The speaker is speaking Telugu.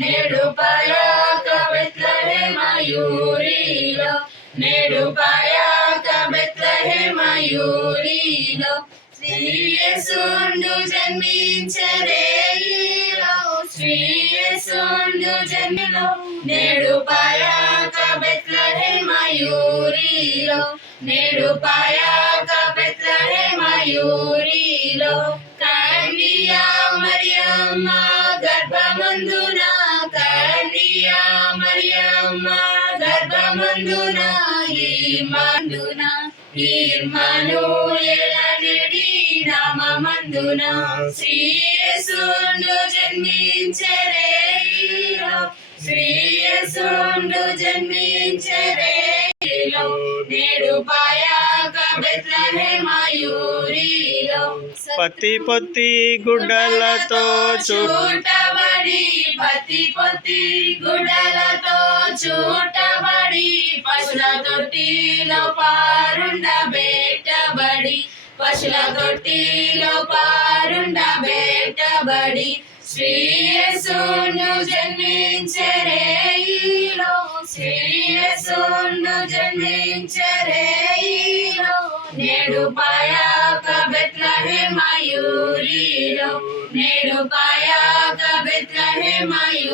నేడు పాయాక బెత్లెహేమయూరిలో నేడు పాయాక బెత్లెహేమయూరిలో శ్రీయేసుండు జన్మించెరేయిలో శ్రీయేసుండు జన్మిలో నేడు పాయాక బెత్లెహేమయూరిలో నేడు పాయాక బెత్లెహేమయూరిలో కన్యా మరియమ్మ గర్భమందున కన్యా మరియమ్మ గర్భమందున ఇమ్మానుయేల నేడి నామమందున శ్రీయేసుండు జన్మించెరేయిలో శ్రీయేసుండు జన్మించెరేయిలో నేడు పాయాక బెత్లెహేమయూరిలో పత్తి పొత్తి గుడ్డలతో చూటబడి పత్తి పొత్తి గుడ్డలతో చూటబడి పశుల తొట్టిలో పారుండబెట్టబడి పశుల తొట్టిలో పారుండబెట్టబడి శ్రీయేసుండు జన్మించెరేయిలో శ్రీయేసుండు జన్మించెరేయిలో నేడు పాయాక బెత్లెహేమయూరిలో నేడు పాయాక బెత్లెహేమయూరిలో